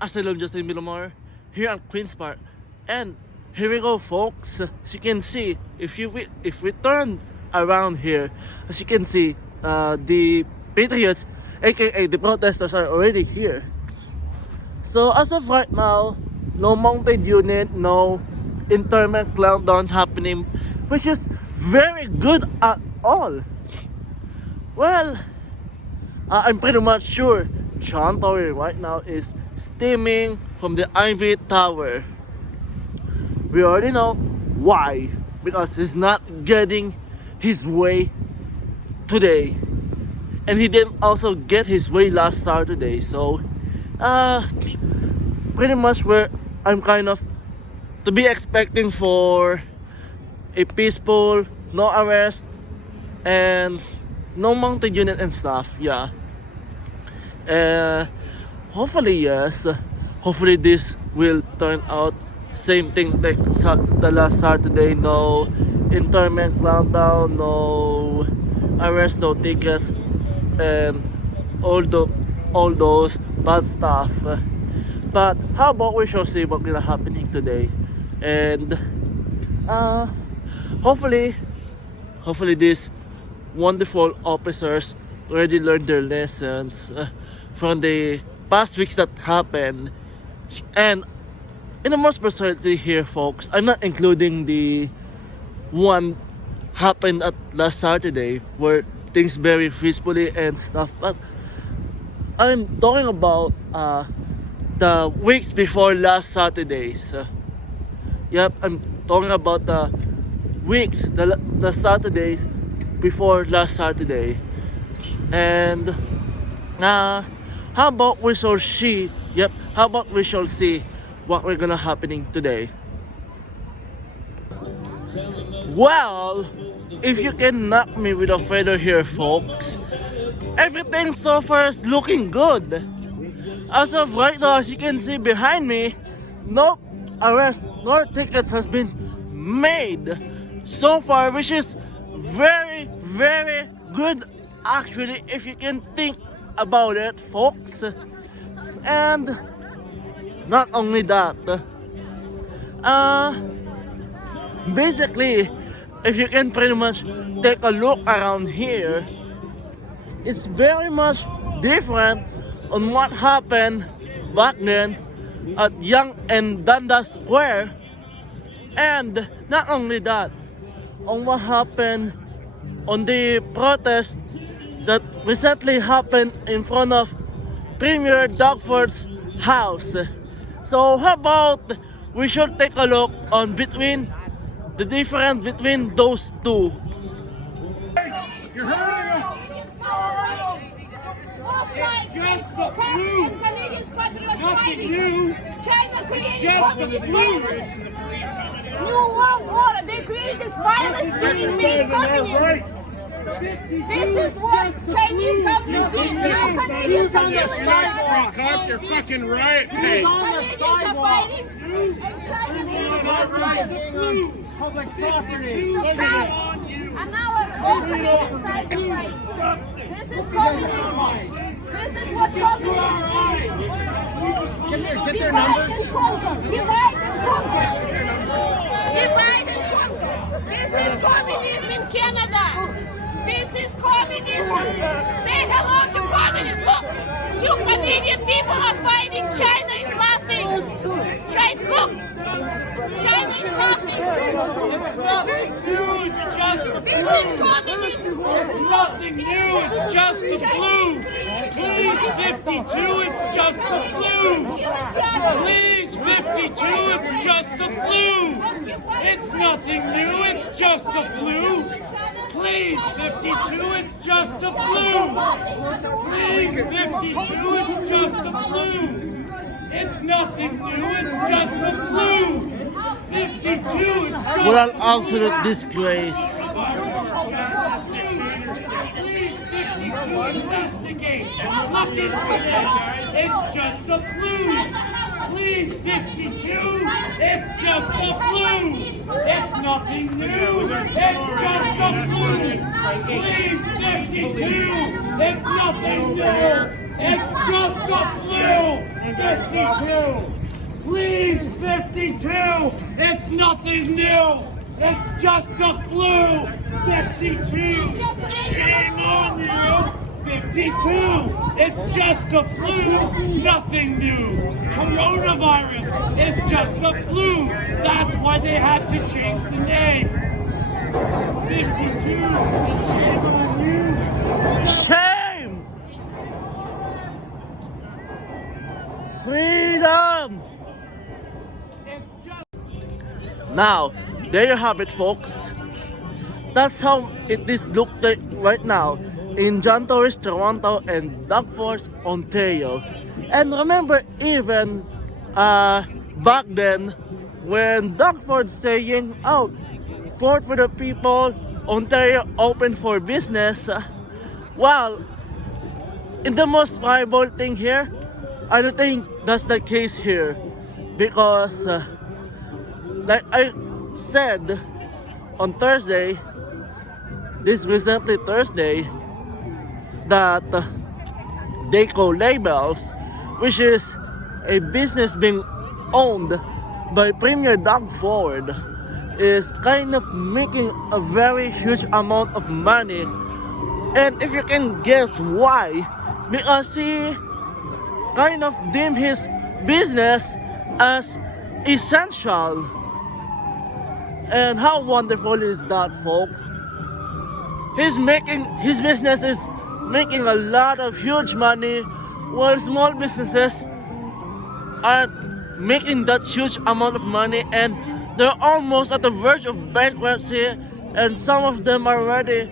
Asylum Justin Millamore here at Queen's Park. And here we go, folks. As you can see, if we turn around here, as you can see, the patriots, aka the protesters, are already here. So as of right now, no mounted unit, no internment clampdown happening, which is very good at all. Well, I'm pretty much sure John Tory right now is steaming from the Ivy Tower. We already know why, because he's not getting his way today, and he didn't also get his way last Saturday. So pretty much where I'm kind of to be expecting for a peaceful, no arrest, and no mounted unit and stuff. Yeah. Hopefully yes. Hopefully this will turn out same thing like the last Saturday. No internment clampdown, no arrest, no tickets, and all those bad stuff. But how about we shall see what will happening today, and hopefully these wonderful officers already learned their lessons from the past weeks that happened. And in the most personality here, folks, I'm not including the one happened at last Saturday where things very peacefully and stuff, but I'm talking about the weeks before last Saturdays. Yep, I'm talking about the weeks, the Saturdays before last Saturday. And how about we shall see? Yep, how about we shall see what we're gonna happening today. Well, if you can knock me with a feather here, folks, everything so far is looking good. As of right now, as you can see behind me, no arrest nor tickets has been made so far, which is very, very good actually, if you can think about it, folks. And not only that, basically, if you can pretty much take a look around here, it's very much different on what happened back then at Young and Dundas Square. And not only that, on what happened on the protest that recently happened in front of Premier Dougford's house. So how about we should take a look on between the difference between those two. You're hurting us. Just the flu. Nothing new. China created Just the communist flu. violence. New world order. They created this violence to invade communism. This is what Chinese government did. Now Canadians are killing us. Cops are fucking riot Canadians pay. are fighting. And China Public property. and now we're all inside the fight. This is communism. This is what communism is. Get their numbers. Divide and conquer. Divide and conquer. This is communism in Canada. This is communism. Say hello to communism. Look, two Canadian people are fighting. China is laughing. China, look. China is laughing. This is communism. Nothing new, it's just the flu. Please, 52, it's just the flu. Please, 52, it's just the flu. It's nothing new, it's just the flu. Please, 52, it's just the flu. Please, 52, it's just the flu. It's nothing new, it's just the flu. 52, it's just What an absolute disgrace. Investigate. Look into this. It's just the flu. Please, 52. It's just the flu. It's nothing new. It's just the flu. Please, 52. It's nothing new. It's just a flu. 52. Please, 52. It's nothing new. It's just a flu. 52. Shame on you. 52. It's just a flu. Nothing new. Coronavirus is just a flu. That's why they had to change the name. 52. Shame on you. Shame! Freedom! Now, there you have it, folks. That's how it is looked like right now in John Tories, Toronto, and Dougfords, Ontario. And remember, even back then, when Dougford saying, "Oh, vote for the people, Ontario open for business," well, in the most viable thing here, I don't think that's the case here, because like I said on Thursday, this recently Thursday, that Deco Labels, which is a business being owned by Premier Doug Ford, is kind of making a very huge amount of money. And if you can guess why, because he kind of deemed his business as essential. And how wonderful is that, folks? His business is making a lot of huge money, while small businesses are making that huge amount of money, and they're almost at the verge of bankruptcy, and some of them are already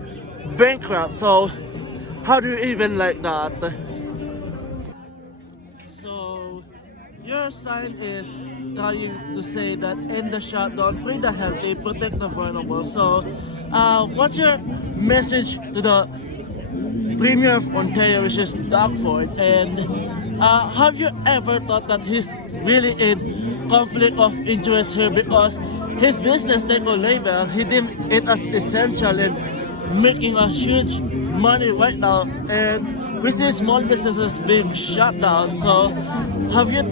bankrupt. So how do you even like that? So your sign is trying to say that end the shutdown, free the healthy, protect the vulnerable. So what's your message to the Premier of Ontario, which is Doug Ford? And have you ever thought that he's really in conflict of interest here, because his business Deco Label, he deemed it as essential and making a huge money right now, and we see small businesses being shut down. So have you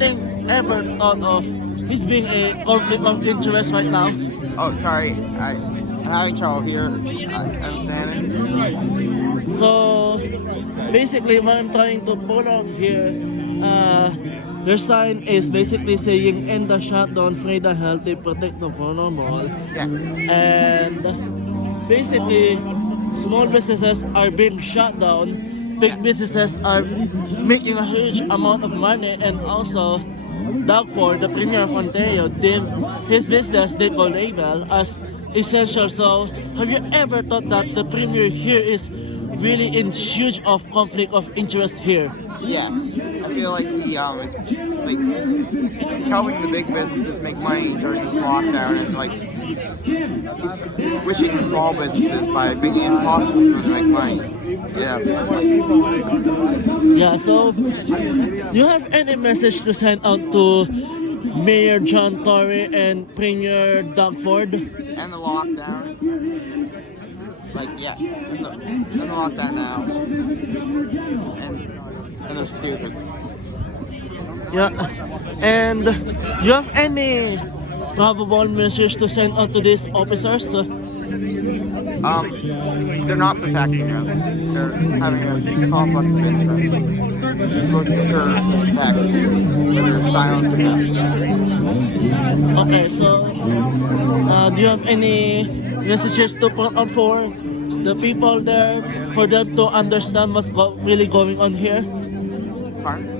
ever thought of his being a conflict of interest right now? Oh, sorry, I'm having trouble here. Understanding. So basically what I'm trying to pull out here, their sign is basically saying end the shutdown, free the healthy, protect the vulnerable. Yeah. And basically small businesses are being shut down, big businesses are making a huge amount of money, and also Doug Ford, the Premier of Ontario, deemed his business Deco Label as essential. So have you ever thought that the Premier here is really in huge of conflict of interest here? Yes, I feel like he is like he's helping the big businesses make money during this lockdown, and like he's squishing the small businesses by making it impossible for them to make money. Yeah. Yeah. So do you have any message to send out to Mayor John Tory and Premier Doug Ford? And the lockdown. Like, yeah, in the lockdown now. And they're stupid. Yeah. And do you have any probable message to send out to these officers? They're not protecting us. They're having a conflict of interest. They're supposed to serve facts, but they're silencing us. Okay, so do you have any messages to put out for the people there, for them to understand what's really going on here? Pardon?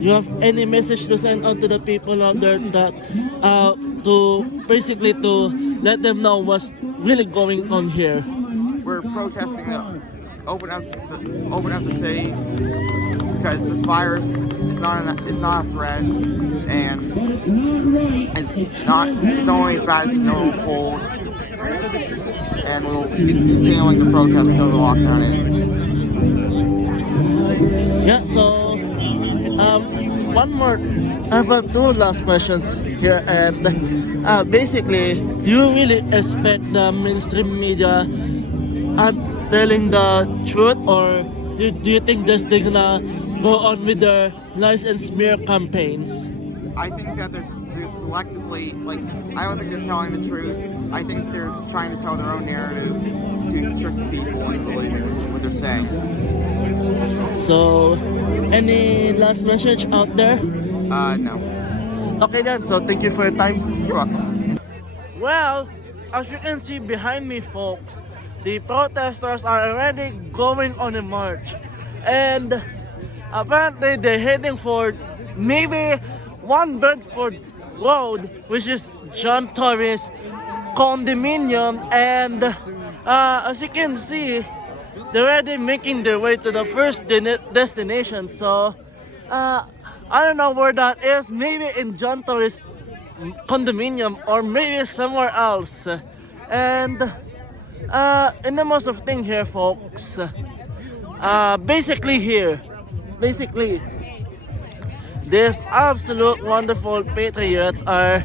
You have any message to send out to the people out there, that to basically to let them know what's really going on here? We're protesting to open up the city because this virus is not a threat, and it's only as bad as a normal cold, and we'll be continuing the protest until the lockdown ends. Yeah, so one more, I have two last questions here, and basically, do you really expect the mainstream media telling the truth, or do you think they're gonna go on with their lies and smear campaigns? I think that they're just selectively, like, I don't think they're telling the truth. I think they're trying to tell their own narrative to trick the people into believing what they're saying. So, any last message out there? No. Okay then, so thank you for your time. You're welcome. Well, as you can see behind me, folks, the protesters are already going on a march. And apparently they're heading for maybe One Bedford Road, which is John Torres condominium. And as you can see, they're already making their way to the first destination. So, I don't know where that is. Maybe in John Torres condominium or maybe somewhere else. And in the most of thing here, folks, basically these absolute wonderful patriots are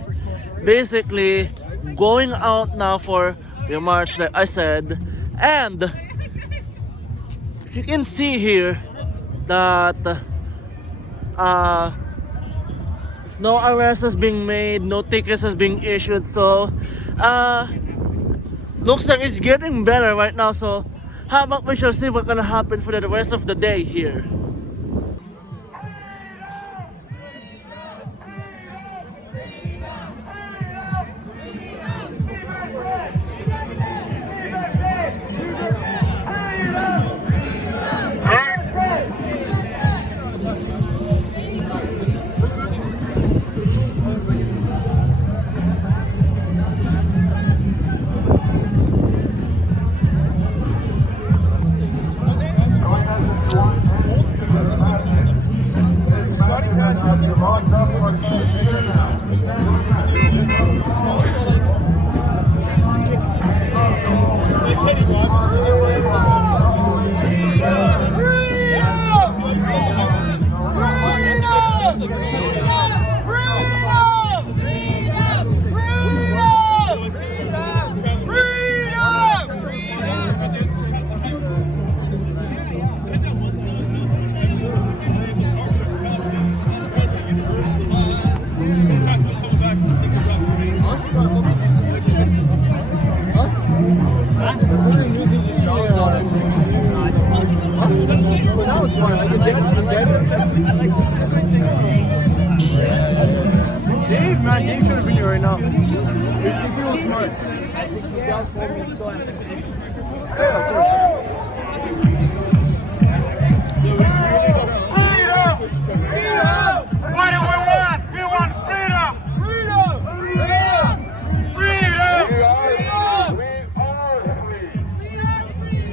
basically going out now for the march, like I said. And you can see here that no arrest is being made, no tickets is being issued. So looks like it's getting better right now. So how about we shall see what's gonna happen for the rest of the day here. Dave, man, Dave should have been here right now. If he was smart. Yeah, of course. What do we want? We want freedom! Freedom! Freedom! Freedom!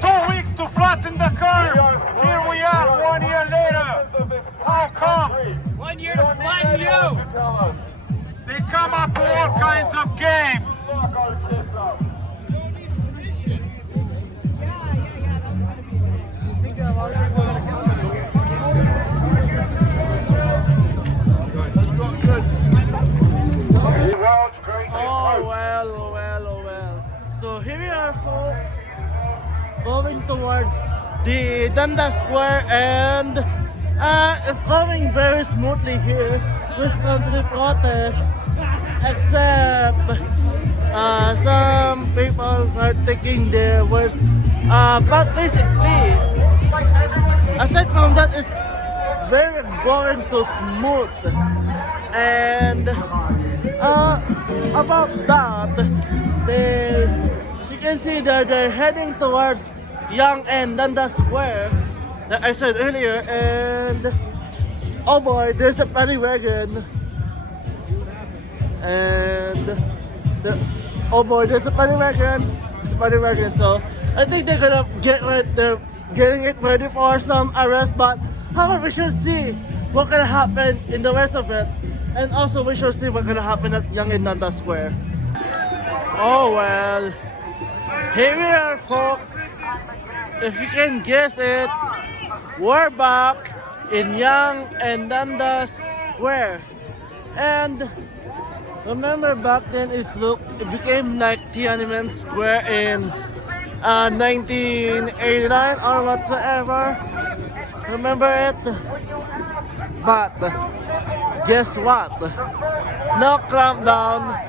2 weeks to flatten the curve. Here we are, 1 year later. How come? 1 year to flatten you. They come up with all kinds of games. Well. So here we are, folks, going towards the Dundas Square, and it's going very smoothly here with country protest, except some people are taking their words. But basically, aside from that, it's very going so smooth. And about that, as you can see that they're heading towards Young and Dundas Square, like I said earlier. And oh boy, there's a paddy wagon. And oh boy, there's a paddy wagon. So I think they're gonna they're getting it ready for some arrest. But however, we shall see what gonna happen in the rest of it. And also we shall see what's gonna happen at Young and Dundas Square. Oh well, here we are, folks. If you can guess it, we're back in Young and Dundas Square. And remember back then it became like Tiananmen Square in 1989 or whatsoever. Remember it? But guess what? No clampdown.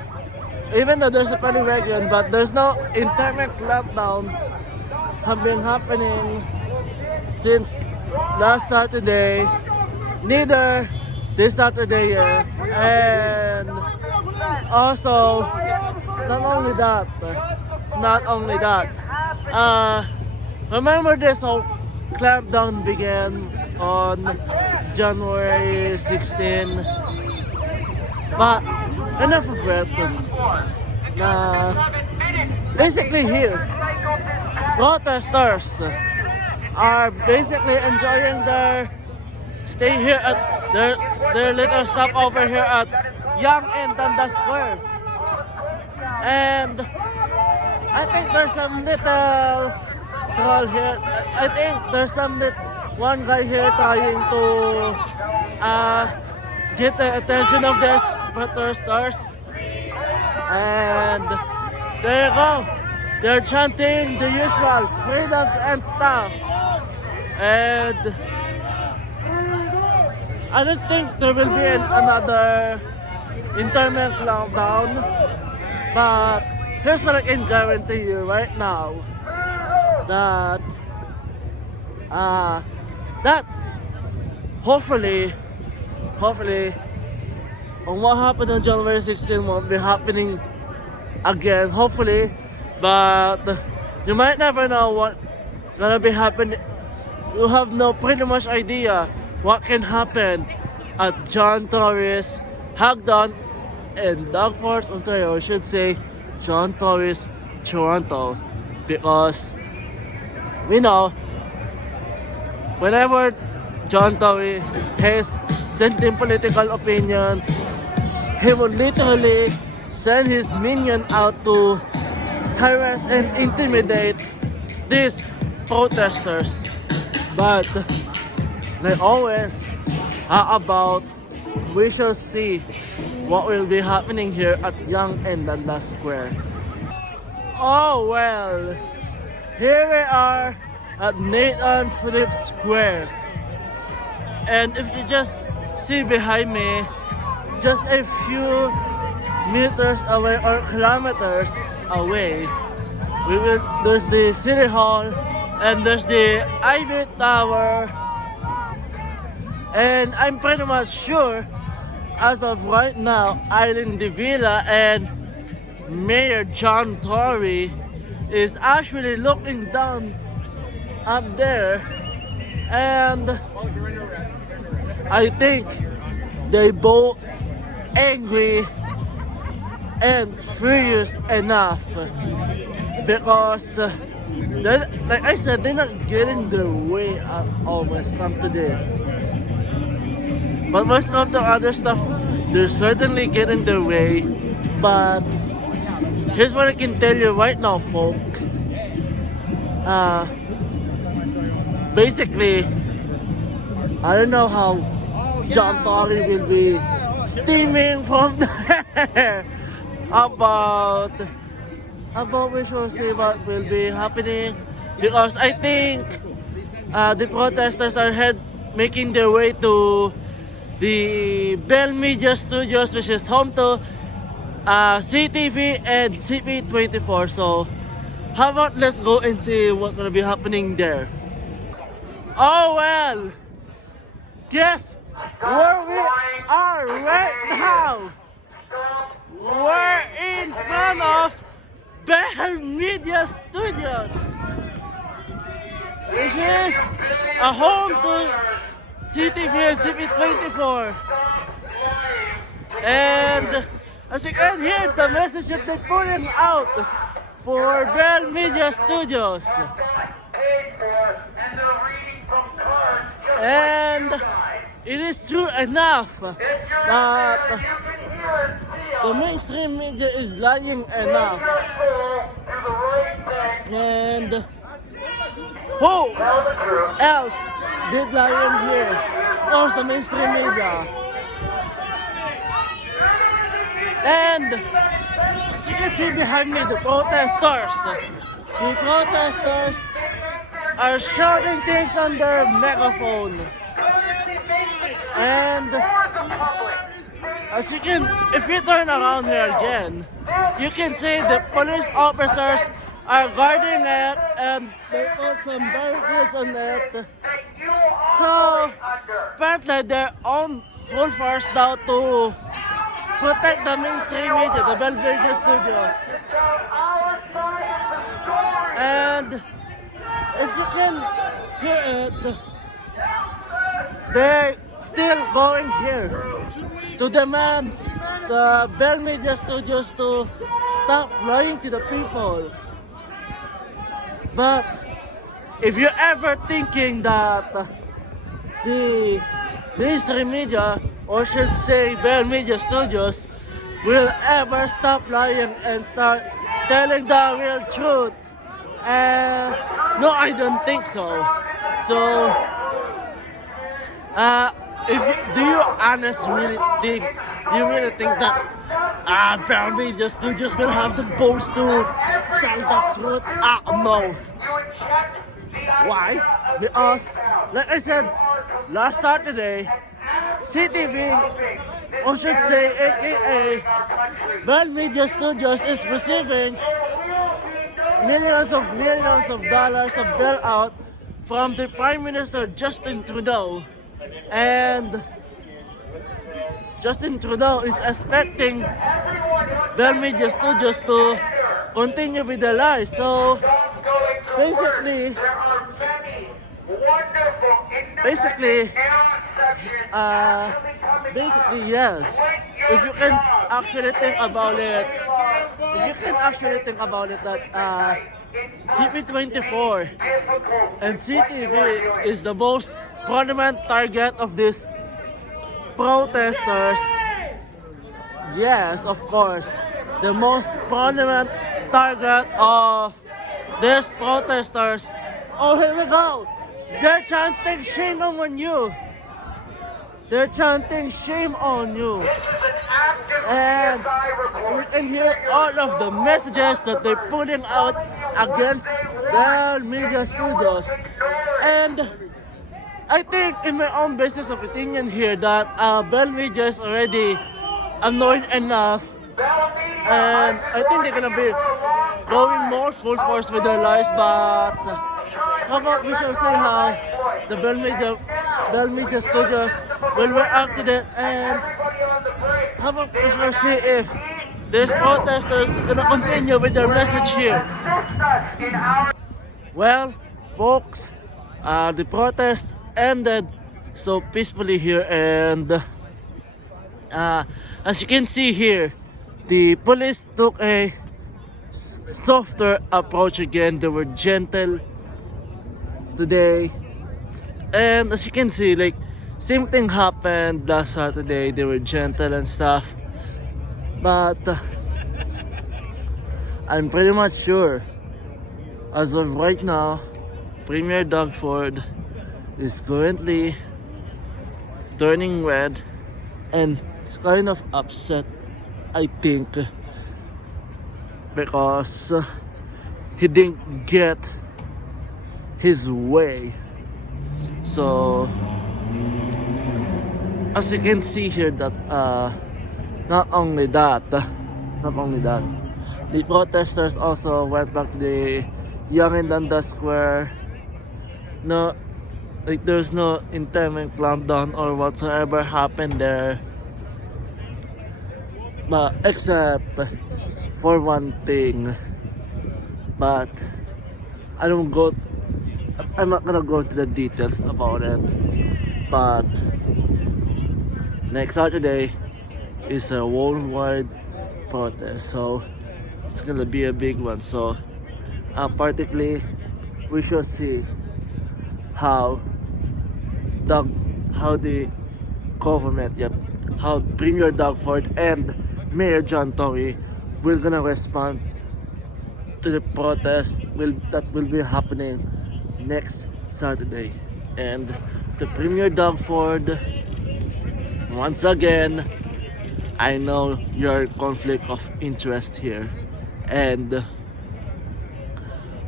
Even though there's a public regulation, but there's no internet clampdown have been happening since last Saturday. Neither this Saturday is. And also, not only that, remember this whole clampdown began on January 16. But enough of it. Basically here, protesters are basically enjoying their stay here at their little stop over here at Young and Danda Square. And I think there's some little troll here. I think there's one guy here trying to get the attention of these protesters. And there you go. They're chanting the usual freedoms and stuff. And I don't think there will be another internet lockdown. But here's what I can guarantee you right now. That hopefully on what happened on January 16 won't be happening again, hopefully. But you might never know what gonna be happening. You have no pretty much idea what can happen at John Tories, Hagdon, and Dagfords, Ontario. I should say John Tories, Toronto, because we know whenever John Tory has sending political opinions, he will literally send his minion out to harass and intimidate these protesters. But they always are about, we shall see what will be happening here at Yonge and Dundas Square. Oh well, here we are at Nathan Phillips Square. And if you just see behind me, just a few meters away or kilometers away, there's the City Hall and there's the Ivy Tower. And I'm pretty much sure as of right now, Eileen De Villa and Mayor John Tory is actually looking down up there, and I think they both angry and furious enough because like I said, they're not getting their way at all when it comes to this. But when it comes to other stuff, they're certainly getting their way. But here's what I can tell you right now, folks. Basically, I don't know how John Tory will be steaming from there about we shall see what will be happening, because I think the protesters are making their way to the Bell Media Studios, which is home to CTV and CP24. So how about let's go and see what's gonna be happening there. Oh well, guess where we are right now? We're in front of Bell Media Studios, which is a home to CTV and CP24. And as you can hear, the message that they're putting out for Bell Media Studios. And it is true enough that the mainstream media is lying enough. And who else did lie in here? Of course, the mainstream media. And as you can see behind me, the protesters are shouting things on their megaphone. And as you can, if you turn around here again, you can see the police officers are guarding it and they put some barricades on it. So apparently they're on full force now to protect the mainstream media, the Belvedere Studios. And if you can hear it, they're still going here to demand the Bell Media Studios to stop lying to the people. But if you're ever thinking that the mainstream media, or should say Bell Media Studios, will ever stop lying and start telling the real truth, no, I don't think so. So, do you honestly really think that Bell Media Studios will have the balls to tell the truth? No. Why? Because, like I said, last Saturday, CTV, or should say aka Bell Media Studios, is receiving millions of dollars of bailout from the Prime Minister Justin Trudeau. And Justin Trudeau is expecting Bell Media Studios to continue with the lies. So basically, yes. If you can actually think about it, that CP24 and CTV is the most prominent target of these protesters. Yes, of course, the most prominent target of these protesters. Oh, here we go. They're chanting shame on you. They're chanting shame on you. And we can hear all of the messages that they're putting out against Bell Media Studios. And I think, in my own business of opinion here, that Bell Media is already annoyed enough. And I think they're gonna be going more full force with their lies, but how about we shall see how the Bell Media Studios will react to that, and how about we shall see if these protesters are gonna continue with their message here. Well, folks, the protest ended so peacefully here, and as you can see here, the police took a softer approach again. They were gentle today, and as you can see, like, same thing happened last Saturday. They were gentle and stuff, but I'm pretty much sure as of right now, Premier Doug Ford is currently turning red and is kind of upset, I think, because he didn't get his way. So as you can see here, that not only that, the protesters also went back to the Young and Dundas Square. No, like, there's no intended clampdown or whatsoever happened there, but except for one thing. But I'm not gonna go into the details about it. But next Saturday is a worldwide protest, so it's gonna be a big one. So particularly, we shall see how the government, how Premier Doug Ford and Mayor John Tory will gonna respond to the protest that will be happening next Saturday. And the Premier Doug Ford, once again, I know your conflict of interest here, and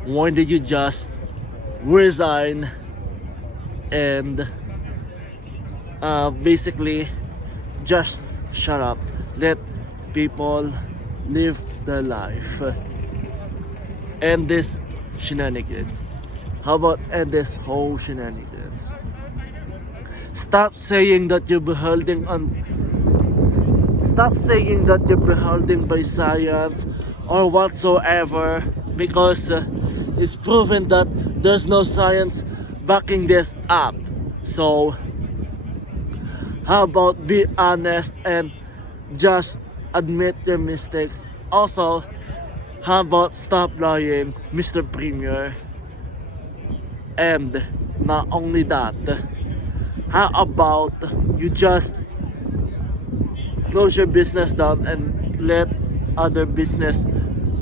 when did you just resign and basically just shut up, let people live their life. End this shenanigans. How about end this whole shenanigans? Stop saying that you're beholding on. Stop saying that you're beholding by science or whatsoever, because it's proven that there's no science backing this up. So how about be honest and just admit your mistakes? Also, how about stop lying, Mr. Premier? And not only that, how about you just close your business down and let other business,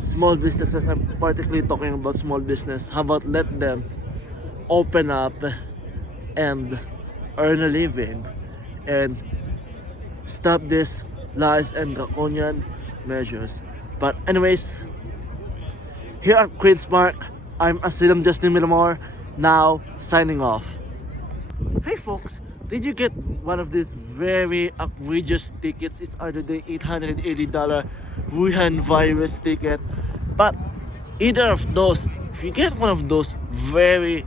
small businesses, I'm particularly talking about small business, how about let them open up and earn a living and stop this lies and draconian measures. But anyways, here at Queen's Park, I'm Asylum Justin Miramore, now signing off. Hey folks, did you get one of these very outrageous tickets? It's either the $880 Wuhan virus ticket, but either of those, if you get one of those very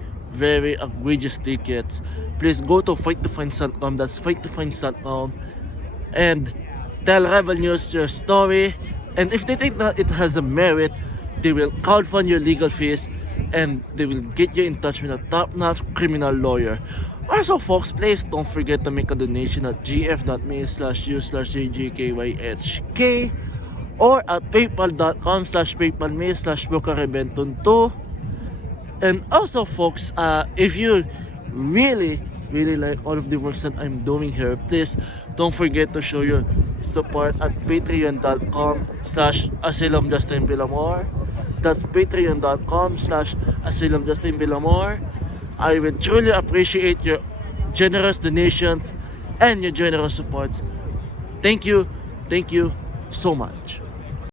outrageous tickets, please go to fighttofines.com, that's fighttofines.com, and tell Rebel News your story, and if they think that it has a merit, they will crowdfund your legal fees and they will get you in touch with a top-notch criminal lawyer. Also folks, please don't forget to make a donation at gf.me/u/jgkyhk or at paypal.com/paypalme/bocarebenton2. And also folks, if you really like all of the works that I'm doing here, please don't forget to show your support at patreon.com/asylumjustinvillamore. That's patreon.com/asylumjustinvillamore. I would truly appreciate your generous donations and your generous supports. Thank you so much.